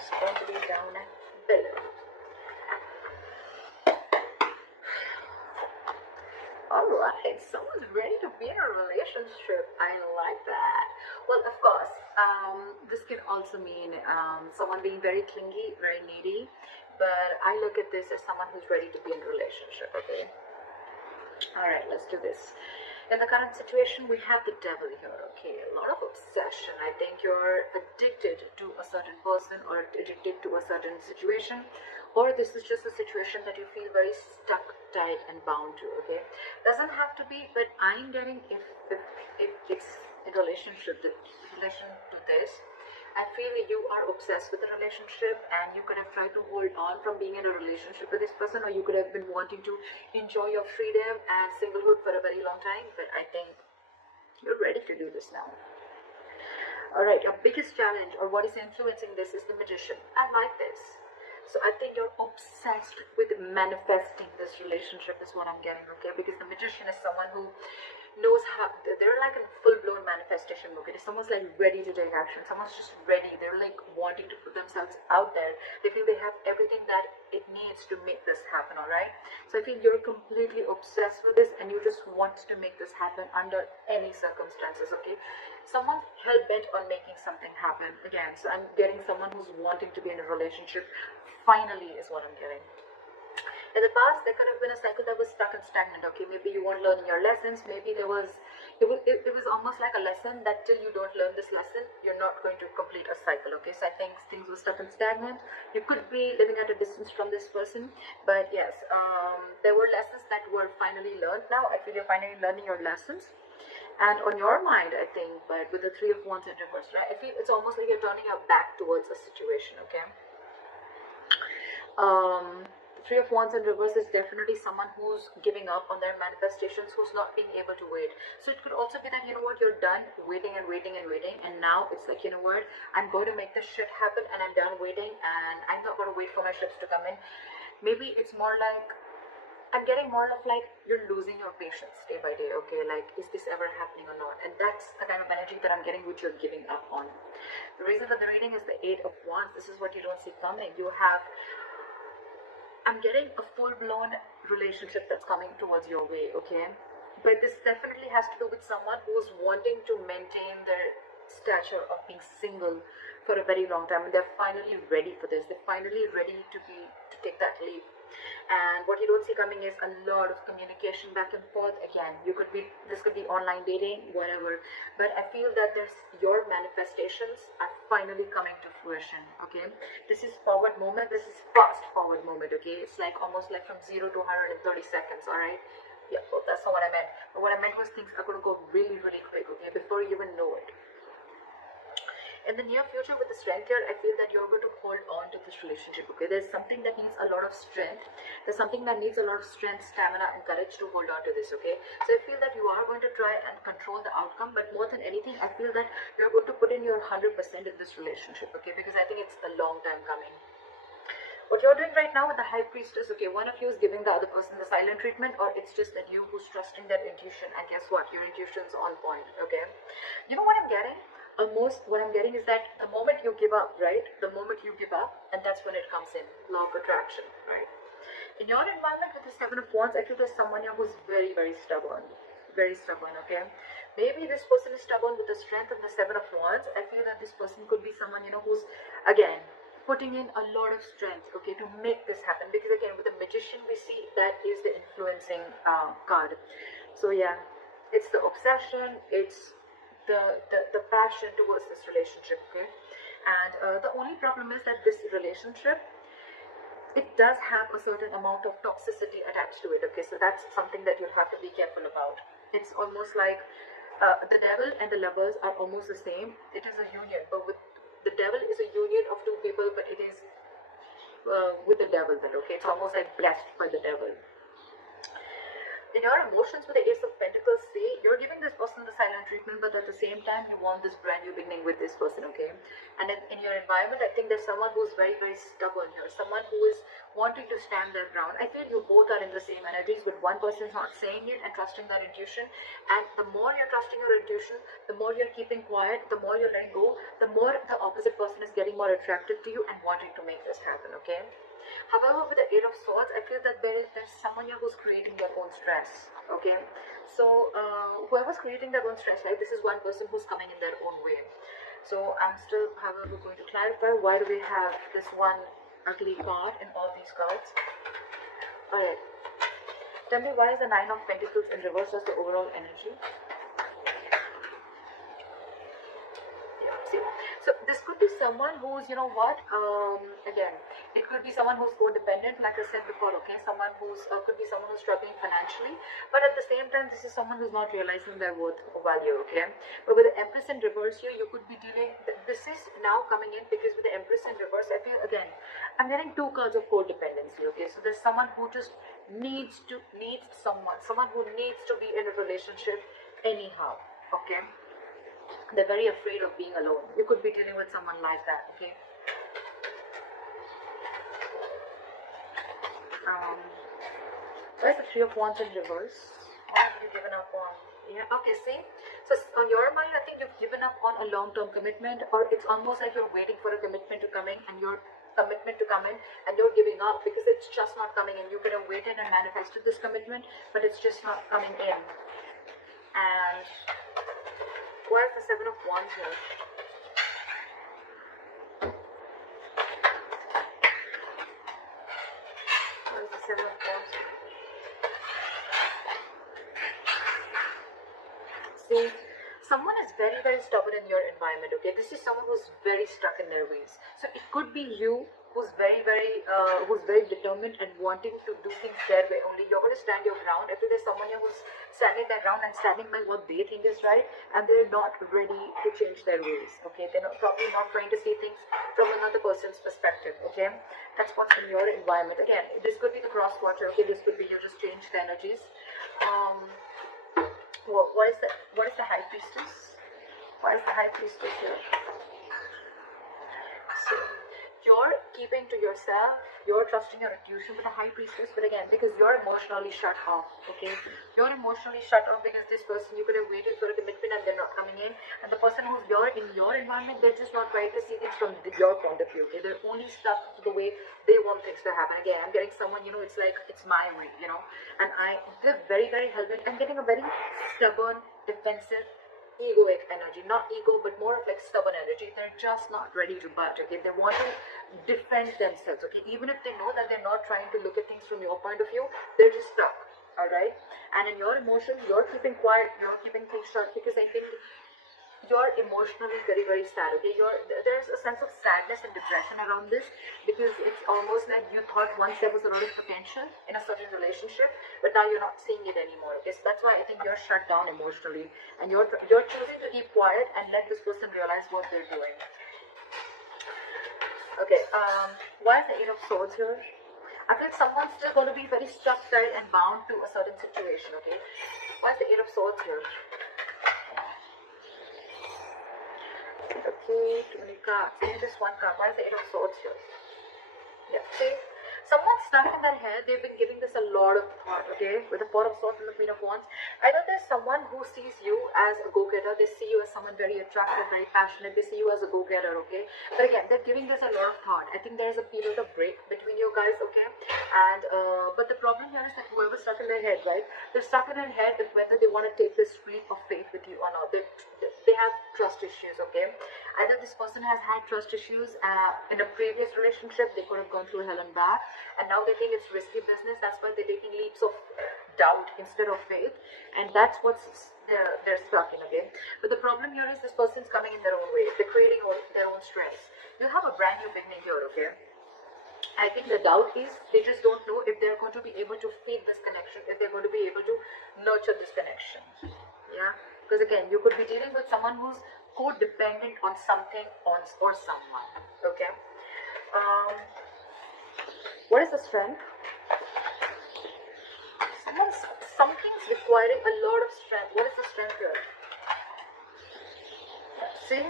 is going to be down below. Alright, someone's ready to be in a relationship. I like that. Well, of course, this can also mean someone being very clingy, very needy, but I look at this as someone who's ready to be in a relationship, okay? Alright, let's do this. In the current situation, we have the devil here, okay? A lot of obsession. I think you're addicted to a certain person or addicted to a certain situation, or this is just a situation that you feel very stuck, tied, and bound to, okay? Doesn't have to be, but I'm getting if it's in relation to this, I feel you are obsessed with the relationship and you could have tried to hold on from being in a relationship with this person, or you could have been wanting to enjoy your freedom and singlehood for a very long time, but I think you're ready to do this now. Alright, your biggest challenge or what is influencing this is the Magician. I like this. So I think you're obsessed with manifesting this relationship is what I'm getting, okay? Because the Magician is someone who knows how, they're like in full-blown manifestation mode. Okay? Someone's like ready to take action. Someone's just ready. They're like wanting to put themselves out there. They feel they have everything that it needs to make this happen, alright? So I feel you're completely obsessed with this and you just want to make this happen under any circumstances, okay? Someone's hell-bent on making something happen again. So I'm getting someone who's wanting to be in a relationship. Finally is what I'm getting. In the past, there could have been a cycle that was stuck and stagnant, okay? Maybe you weren't learning your lessons. Maybe it was almost like a lesson that till you don't learn this lesson, you're not going to complete a cycle, okay? So I think things were stuck and stagnant. You could be living at a distance from this person, but yes, there were lessons that were finally learned now. I feel you're finally learning your lessons. And on your mind, I think, but with the Three of Wands in reverse, right? I feel it's almost like you're turning your back towards a situation, okay? The Three of Wands in reverse is definitely someone who's giving up on their manifestations, who's not being able to wait. So it could also be that, you know what, you're done waiting and waiting and waiting, and now it's like, you know what, I'm going to make this shit happen and I'm done waiting and I'm not going to wait for my ships to come in. Maybe it's more like, I'm getting more of like you're losing your patience day by day, okay? Like, is this ever happening or not? And that's the kind of energy that I'm getting, which you're giving up on. The reason for the reading is the Eight of Wands. This is what you don't see coming. You have, I'm getting a full-blown relationship that's coming towards your way, okay? But this definitely has to do with someone who's wanting to maintain their stature of being single for a very long time, and they're finally ready for this. They're finally ready to take that leap. And what you don't see coming is a lot of communication back and forth. Again, this could be online dating, whatever, but I feel that your manifestations are finally coming to fruition, okay? This is forward movement. This is fast forward movement, okay? It's like almost like from 0 to 130 seconds, all right? Yeah, well, that's not what I meant. But what I meant was things are going to go really, really quick, okay, before you even know it. In the near future with the Strength here, I feel that you're going to hold on to this relationship, okay? There's something that needs a lot of strength. There's something that needs a lot of strength, stamina, and courage to hold on to this, okay? So I feel that you are going to try and control the outcome, but more than anything, I feel that you're going to put in your 100% in this relationship, okay? Because I think it's a long time coming. What you're doing right now with the High Priestess, okay, one of you is giving the other person the silent treatment, or it's just that you who's trusting their intuition, and guess what? Your intuition's on point, okay? You know what I'm getting? Almost what I'm getting is that the moment you give up, right? The moment you give up, and that's when it comes in, law of attraction, right? In your environment with the Seven of Wands, I feel there's someone here who's very, very stubborn, okay? Maybe this person is stubborn with the Strength of the Seven of Wands. I feel that this person could be someone, you know, who's, again, putting in a lot of strength, okay, to make this happen. Because again, with the Magician, we see that is the influencing card. So yeah, it's the obsession, it's the passion towards this relationship, okay? And the only problem is that this relationship, it does have a certain amount of toxicity attached to it, okay? So that's something that you'll have to be careful about. It's almost like the Devil and the Lovers are almost the same. It is a union, but with the Devil is a union of two people, but it is with the Devil then, okay? It's almost like blessed by the Devil. In your emotions with the Ace of Pentacles, see, you're giving this person the silent treatment. commitment, but at the same time you want this brand new beginning with this person, okay? And in your environment, I think there's someone who's very, very stubborn here, someone who is wanting to stand their ground. I feel you both are in the same energies, but one person is not saying it and trusting their intuition. And the more you're trusting your intuition, the more you're keeping quiet, the more you're letting go, the more the opposite person is getting more attracted to you and wanting to make this happen, okay? However, with the Eight of Swords, I feel that there's someone here who's creating their own stress, okay? So whoever's creating their own stress, right, this is one person who's coming in their own way. So I'm still, however, going to clarify, why do we have this one ugly card in all these cards? Alright, tell me, why is the Nine of Pentacles in reverse as the overall energy? So this could be someone who's, you know what, again, it could be someone who's codependent, like I said before, okay, someone who's, could be someone who's struggling financially, but at the same time, this is someone who's not realizing their worth or value, okay? But with the Empress in reverse here, you could be dealing, this is now coming in because with the Empress in reverse, I feel, again, I'm getting two cards of codependency, okay? So there's someone who just needs someone who needs to be in a relationship anyhow, okay? They're very afraid of being alone. You could be dealing with someone like that, okay? Where's the Three of Wands in reverse? What have you given up on? Yeah, okay, see? So on your mind, I think you've given up on a long-term commitment, or it's almost like you're waiting for a commitment to come in, and you're giving up because it's just not coming in. You could have waited and manifested this commitment, but it's just not coming in. And why is the Seven of Wands here? Why is the Seven of Wands here? See, someone is very, very stubborn in your environment, okay? This is someone who's very stuck in their ways. So it could be you who's very determined and wanting to do things their way only. You're going to stand your ground. I feel there's someone here who's standing their ground and standing by what they think is right, and they're not ready to change their ways, okay? They're probably not trying to see things from another person's perspective, okay? That's what's in your environment. Again, this could be the cross watcher, okay? This could be you just change the energies. Well, what is the High Priestess? Why is the High Priestess here? So you're keeping to yourself, you're trusting your intuition with the High Priestess, but again, because you're emotionally shut off, okay? You're emotionally shut off because this person, you could have waited for a commitment and they're not coming in, and the person who's in your environment, they're just not trying to see things from your point of view, okay? They're only stuck to the way they want things to happen. Again, I'm getting someone, you know, it's like, it's my way, you know, and they're very, very hell-bent. I'm getting a very stubborn, defensive, egoic energy, not ego, but more of like stubborn energy. They're just not ready to budge, okay? They want to defend themselves, okay? Even if they know that they're not trying to look at things from your point of view, they're just stuck, all right? And in your emotions, you're keeping quiet, you're keeping things shut, because I think you're emotionally very, very sad, okay? There's a sense of sadness and depression around this, because it's almost like you thought once there was a lot of potential in a certain relationship, but now you're not seeing it anymore, okay? So that's why I think you're shut down emotionally, and you're choosing to keep quiet and let this person realize what they're doing. Okay, why is the Eight of Swords here? I feel someone's still going to be very stuck, tied and bound to a certain situation, okay? Why is the Eight of Swords here? Okay, too many cards. Give me this one card. Why is the Eight of Swords here? Yeah, see? Someone's stuck in their head. They've been giving this a lot of thought, okay? With the Four of Swords and the Queen of Wands. Either there's someone who sees you as a go-getter. They see you as someone very attractive, very passionate. They see you as a go-getter, okay? But again, they're giving this a lot of thought. I think there's a period of break between you guys, okay? And, but the problem here is that whoever's stuck in their head, right? They're stuck in their head with whether they want to take this leap of faith with you or not. They have trust issues, okay? Either this person has had trust issues in a previous relationship. They could have gone through hell and back, and now they think it's risky business. That's why they're taking leaps of doubt instead of faith, and that's what's they're stuck in, okay? But the problem here is this person's coming in their own way. They're creating their own stress. You have a brand new beginning here, okay? I think the doubt is they just don't know if they're going to be able to feed this connection, if they're going to be able to nurture this connection. Yeah, because again, you could be dealing with someone who's codependent on something or someone, okay? What is the strength? Something's requiring a lot of strength. What is the strength here? See,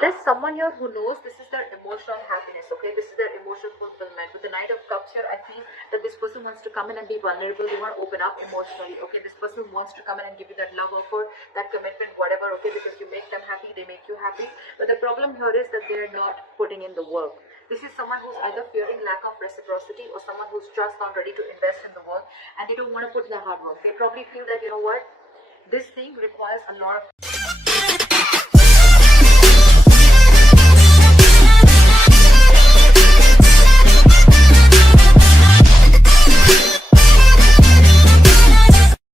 there's someone here who knows this is their emotional happiness, okay? This is their emotional fulfillment. With the Knight of Cups here, I feel that this person wants to come in and be vulnerable. They want to open up emotionally, okay? This person wants to come in and give you that love offer, that commitment, whatever, okay? Because you make them happy, they make you happy. But the problem here is that they're not putting in the work. This is someone who's either fearing lack of reciprocity or someone who's just not ready to invest in the work and they don't want to put in the hard work. They probably feel that, you know what, this thing requires a lot of